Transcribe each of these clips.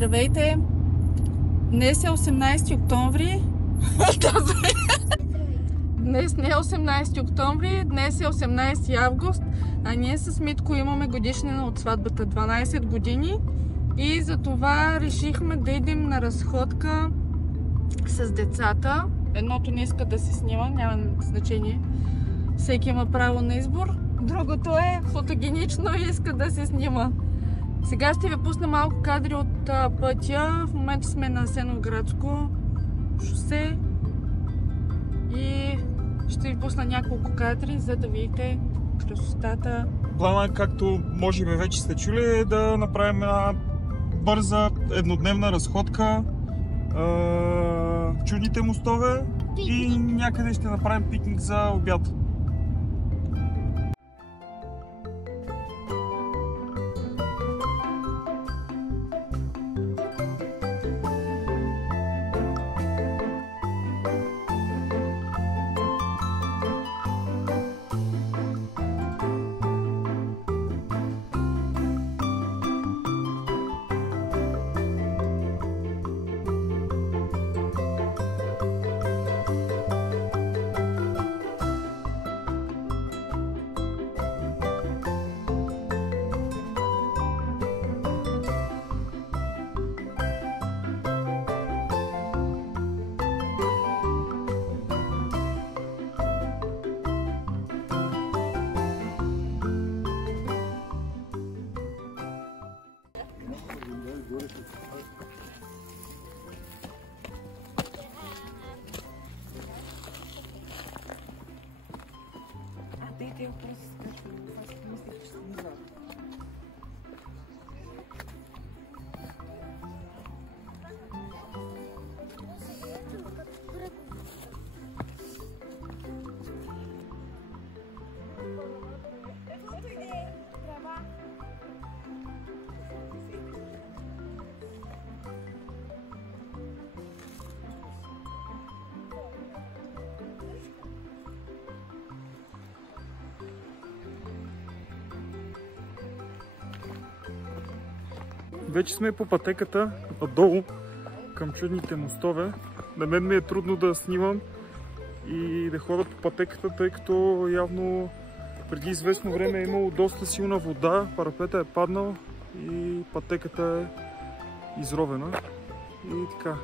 Здравейте! Днес е 18 октомври. Днес не е 18 октомври, днес е 18 август, а ние с Митко имаме годишнина от сватбата, 12 години. И затова решихме да идем на разходка с децата. Едното не иска да се снима, няма значение. Всеки има право на избор. Другото е фотогенично и иска да се снима. Сега ще ви пусна малко кадри от пътя. В момента сме на Асеновградско шосе и ще ви пусна няколко кадри, за да видите красотата. Плана, както може би вече сте чули, е да направим една бърза еднодневна разходка в чудните мостове и някъде ще направим пикник за обяд. Вече сме по пътеката надолу към чудните мостове. На мен ми е трудно да снимам и да ходя по пътеката, тъй като явно преди известно време е имало доста силна вода, парапета е паднал и пътеката е изровена. И така,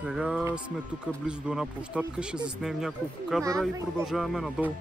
сега сме тук близо до една площадка, ще заснем няколко кадъра и продължаваме надолу.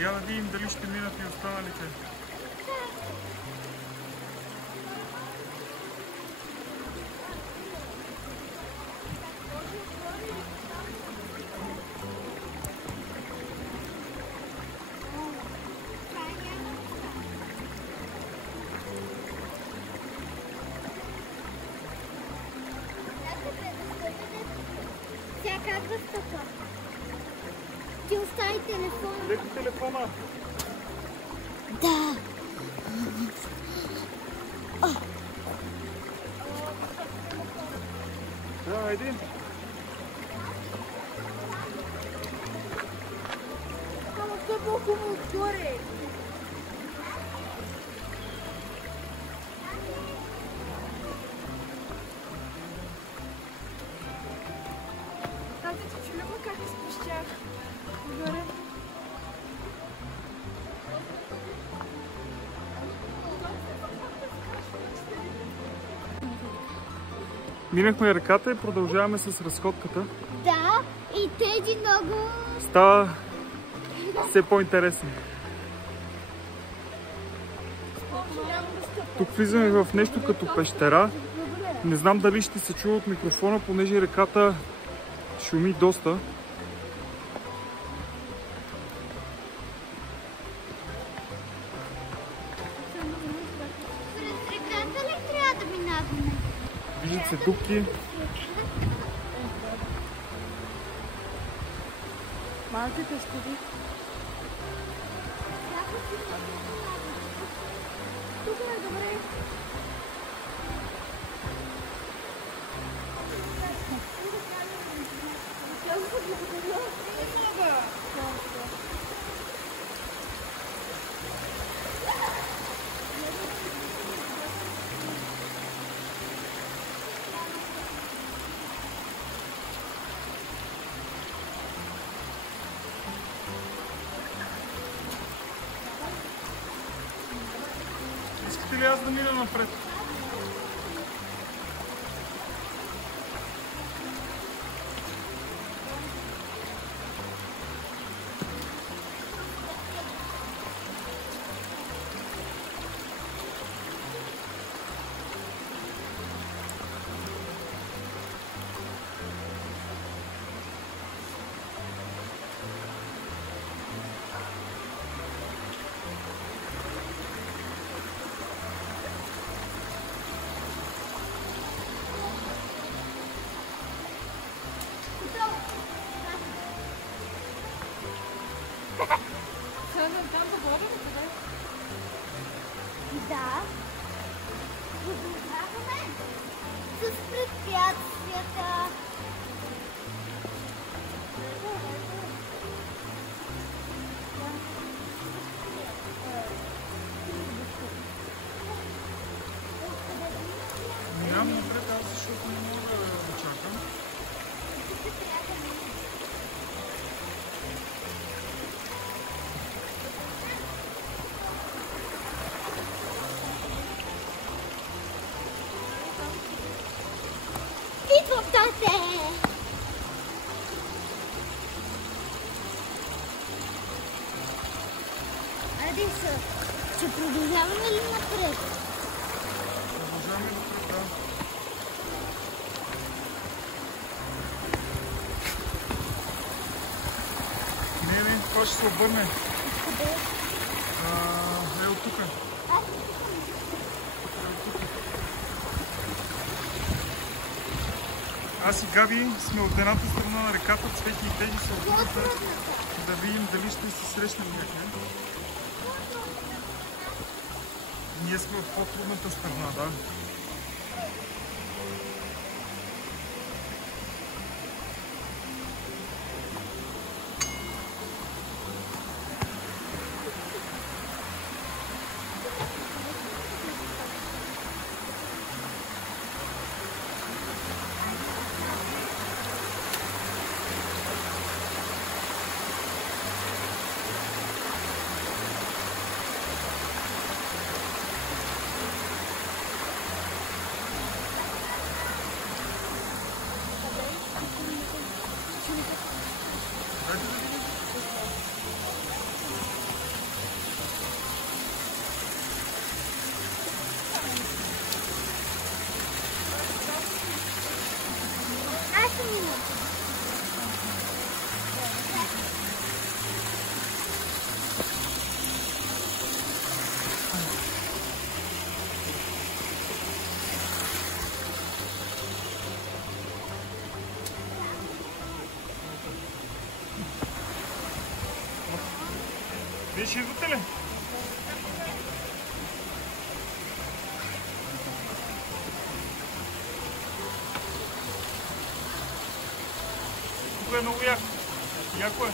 Я да видим дали ще минат и останалите. Сега как да стъпа? Ти остави телефона. Леко телефона. Да. Да, айди. Ама все по-хубаво отгоре. Татя, ти чули как изпищях? Горе. Минахме реката и продължаваме с разходката. Да, и тези много... Става все по-интересно. Тук влизаме в нещо като пещера. Не знам дали ще се чува от микрофона, понеже реката шуми доста. През реката ли трябва да минаваме? Виждат се дупки. Малките стади. Тук е добре. Искате ли аз да мина напред? Да. Продължаваме с препятствията. Минавам напред аз, защото не мога да чакам. Идвам, тате! Айде са, ще продължаваме ли напред? Продължаваме напред, да. Не, това ще се обърне. Къде? Е от тук. Аз и Габи сме от едната страна на реката, Цвети и Теди се обърнаха да видим дали ще се срещнем някъде. Ние сме от по-трудната страна, да. Аз съм минал. Вие ще идвате ли? Тук е много яко. Яко е.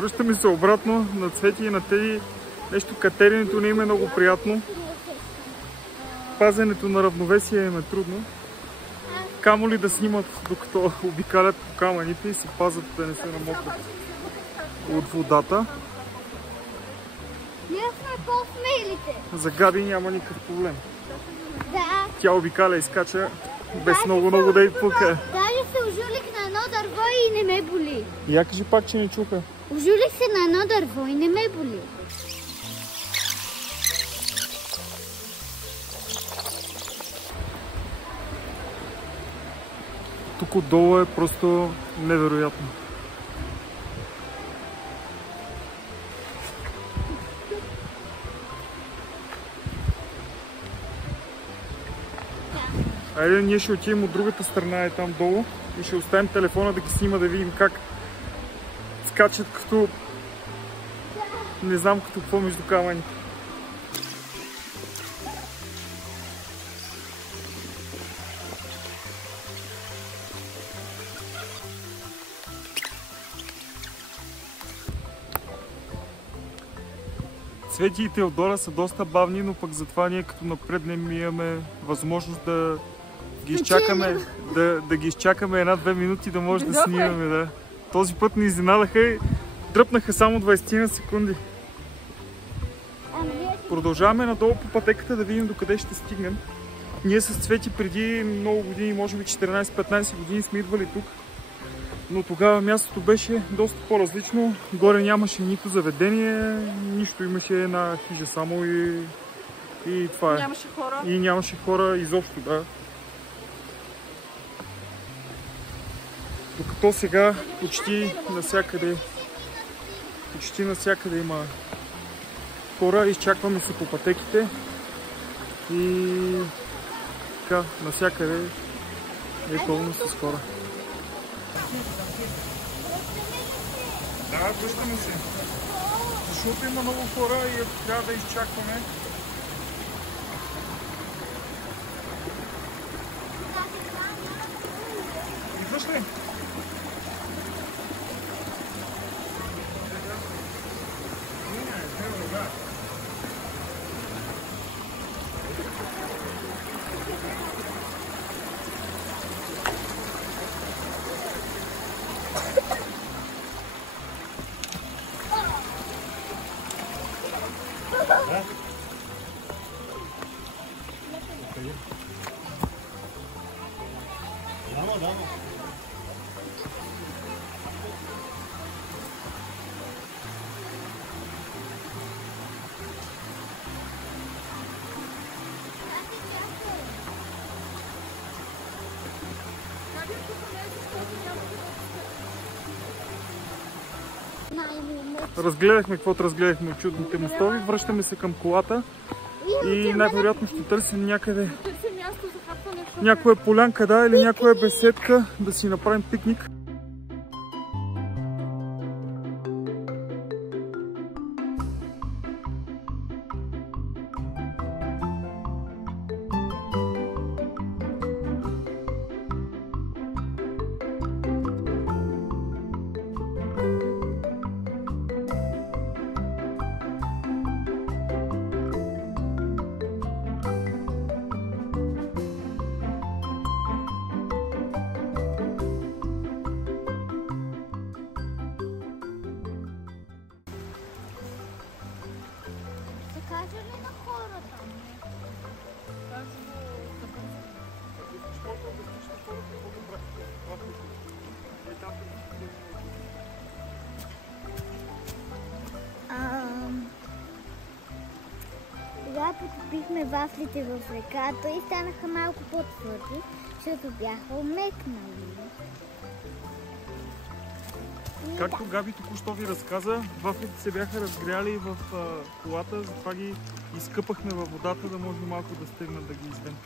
Връщаме се обратно на Цвети и на Теди. Нещо катеренето не им е много приятно. Пазенето на равновесие им е трудно. Камо ли да снимат, докато обикалят по камъните и се пазят да не се намокват от водата. Ние сме по-смелите. За Габи няма никакъв проблем. Да. Тя обикаля и скача без много да й пука. Даже се ожулих на едно дърво и не ме боли. Я кажи пак, че не чука. Ожулих се на едно дърво и не ме боли. Тук отдолу е просто невероятно. Айде, ние ще отидем от другата страна, е там долу, и ще оставим телефона да ги снима, да видим как скачат като... не знам като какво между камъни. Цвети и Теодора са доста бавни, но пък затова ние като напреднем имаме възможност да ги изчакаме, да ги изчакаме 1-2 минути да може да снимаме. Да. Този път ни изненадаха и дръпнаха само 20 на секунди. Продължаваме надолу по пътеката да видим докъде ще стигнем. Ние с Цвети преди много години, може би 14-15 години сме идвали тук. Но тогава мястото беше доста по-различно. Горе нямаше нито заведение, нищо, имаше една хижа само и това е. Нямаше хора. И нямаше хора изобщо, да. Докато сега почти навсякъде има хора, изчакваме се по пътеките и така, навсякъде е пълно с хора. Да, връщаме се. Защото има много хора и трябва да изчакваме. Идваш ли? Разгледахме каквото разгледахме от чудните мостови, връщаме се към колата и най-вероятно ще търсим някъде някоя полянка, да, или някоя беседка да си направим пикник. Кажа ли на хората? Тогава потопихме вафлите в реката и станаха малко по-твърди, защото бяха омекнали. Както Габи току-що ви разказа, вафлите се бяха разгряли в колата, затова ги изкъпахме във водата, да може малко да стегнат да ги извем.